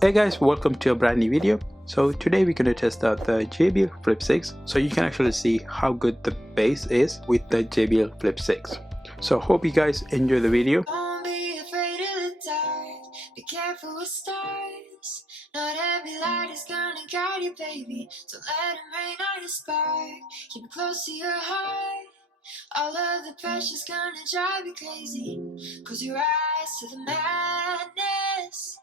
Hey guys, welcome to a brand new video. So today we're going to test out the JBL Flip 6, so you can actually see how good the bass is with the JBL Flip 6. So hope you guys enjoy the video. Don't be afraid of the dark, be careful with stars. Not every light is gonna guide you, baby, so let them rain on your spark. Keep it close to your heart. All of the pressure's gonna drive you crazy. Close your eyes to the madness.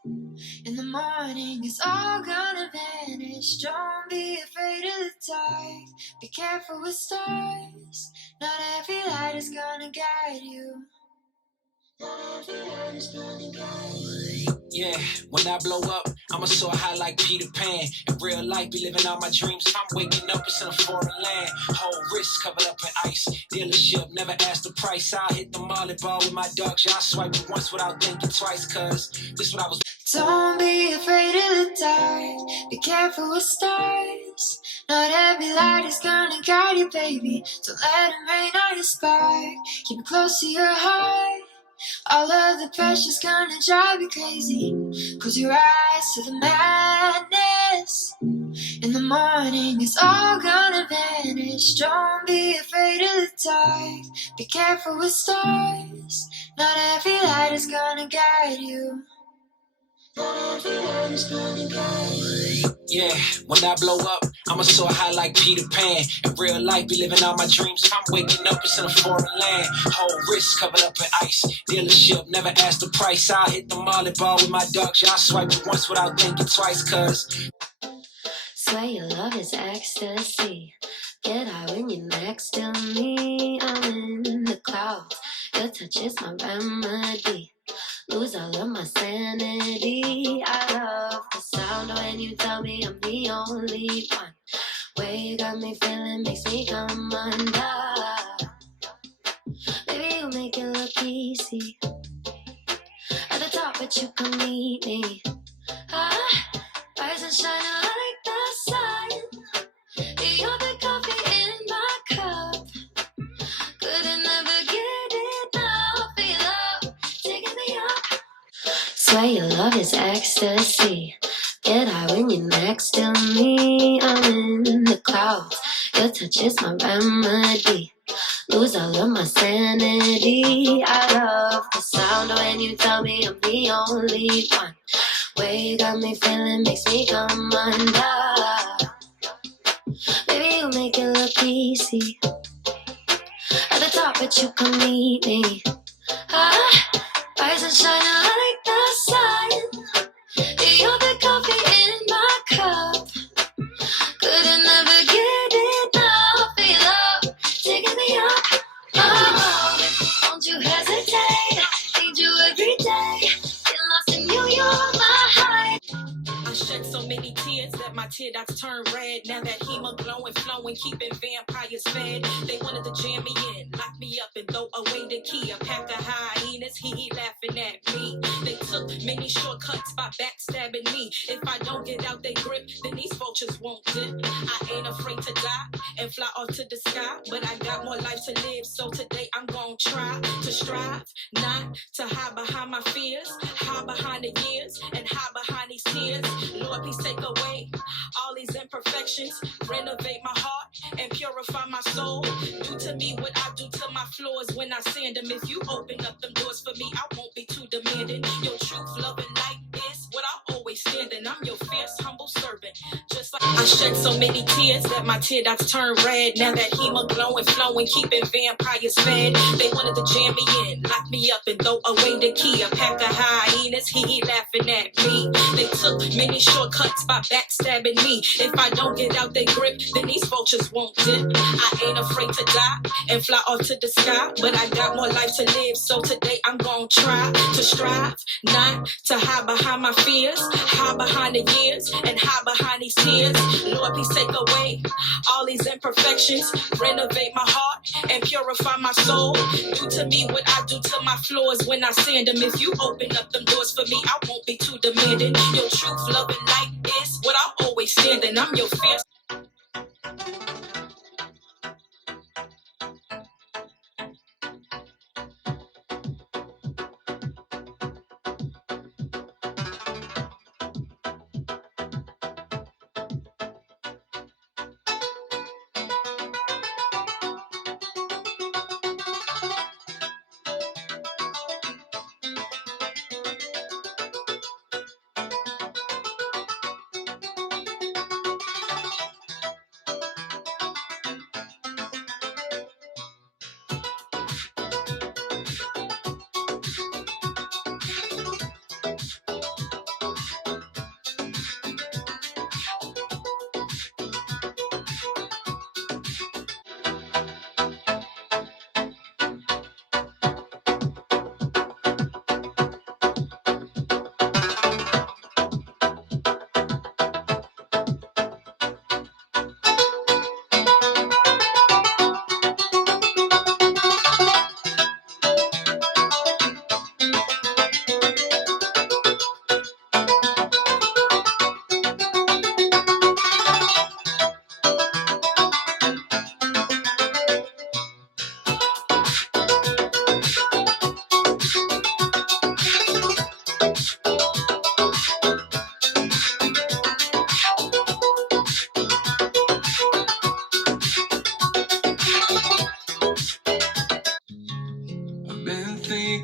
In the morning it's all gonna vanish. Don't be afraid of the dark, be careful with stars. Not every light is gonna guide you. Not every light is gonna guide you. Yeah, when I blow up, I'ma soar high like Peter Pan. In real life, be living all my dreams. If I'm waking up, it's in a foreign land. Whole wrist covered up in ice. Dealership, never asked the price. I hit the molly ball with my dogs. Yeah, I swiped it once without thinking twice, cause this what I was. Don't be afraid of the dark, be careful with stars. Not every light is gonna guide you, baby, so let them rain on your spark. Keep it close to your heart. All of the pressure's gonna drive you crazy. Close your eyes to the madness. In the morning it's all gonna vanish. Don't be afraid of the dark, be careful with stars. Not every light is gonna guide you. Yeah, when I blow up, I'ma soar high like Peter Pan. In real life, be living all my dreams. If I'm waking up, it's in a foreign land. Whole wrist covered up in ice. Dealership, never asked the price. I hit the molly ball with my dogs. Yeah, I swiped it once without thinking twice, cause swear your love is ecstasy. Get high when you're next to me. I'm in the clouds. Your touch is my remedy. Lose all of my sanity. I love the sound when you tell me I'm the only one. Way you got me feeling makes me come undone. Baby, you make it look easy. At the top, but you can meet me. Rise and shine like the sun. You're the coffee in my cup. Couldn't never get enough of your love, taking me up. Swear your love is ecstasy. Get high when you're next to me. I'm in the clouds. Your touch is my remedy. Lose all of my sanity. I love the sound when you tell me I'm the only one. Way you got me feeling makes me come undone. Baby, you make it look easy. At the top, but you can meet me. Rise and shine like the sun. You're the coffee in my cup. Couldn't never get enough of your love, taking me up. Oh, don't you hesitate. Need you every day. Get lost in you, you're my high. I shed so many tears that my tear ducts turn red. Now that hema glowing, flowing, keeping vampires fed. They wanted to jam me in, lock me up and throw away the key. A pack of hyenas, he laughing at me. They took many shortcuts by backstabbing me. If I don't get out they grip, then these vultures won't dip. I ain't afraid to die and fly off to the sky, but I got more life to live, so today I'm gonna try to strive, not to hide behind my fears, hide behind the years, and hide behind these tears. Lord, please take away all these imperfections, renovate my heart and purify my soul. Do to me what I do to my floors when I sand them. If you open up them doors for me, I won't be too demanding. Your truth, love, and light is what I always stand in. I'm your fierce, humble servant. Just like I shed so many tears that my tear ducts turn red. Now that hema glowing, flowing, keeping vampires fed. They wanted to jam me in, lock me up and throw away the key. A pack of hyenas, he laughing at me. They took many shortcuts by backstabbing me. If I don't get out they grip, then these vultures won't dip. I ain't afraid to die and fly off to the sky, but I got more life to live, so today I'm gonna try to strive, not to hide behind my fears, hide behind the years, and hide behind these tears. Lord, please take away all these imperfections, renovate my heart and purify my soul. Do to me what I do to my floors when I sand them. If you open up them doors for me, I won't be too demanding. Your truth, love, and light is what I always stand in. I'm your fierce.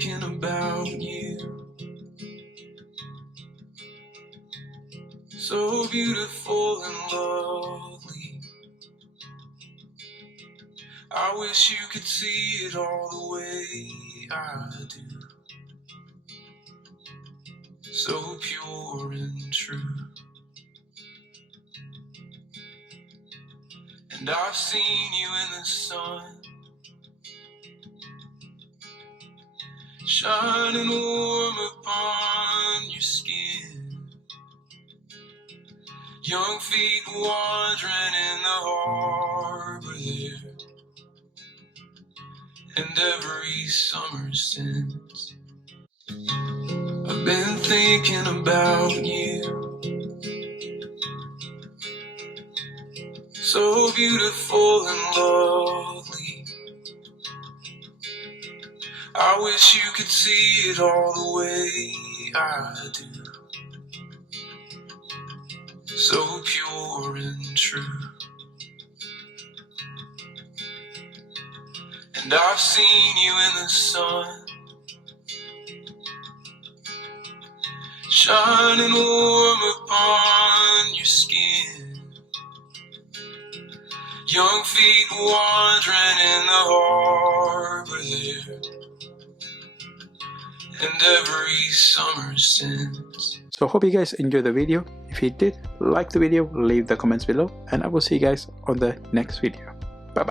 thinking about you. So beautiful and lovely. I wish you could see it all the way I do. So pure and true. And I've seen you in the sun, shining warm upon your skin. Young feet wandering in the harbor there. And every summer since, I've been thinking about you. So beautiful and lovely. I wish you could see it all the way I do. So pure and true. And I've seen you in the sun, shining warm upon your skin. Young feet wandering in the harbor there. And every summer since. So hope you guys enjoyed the video. If you did, like the video, leave the comments below, and I will see you guys on the next video. Bye bye.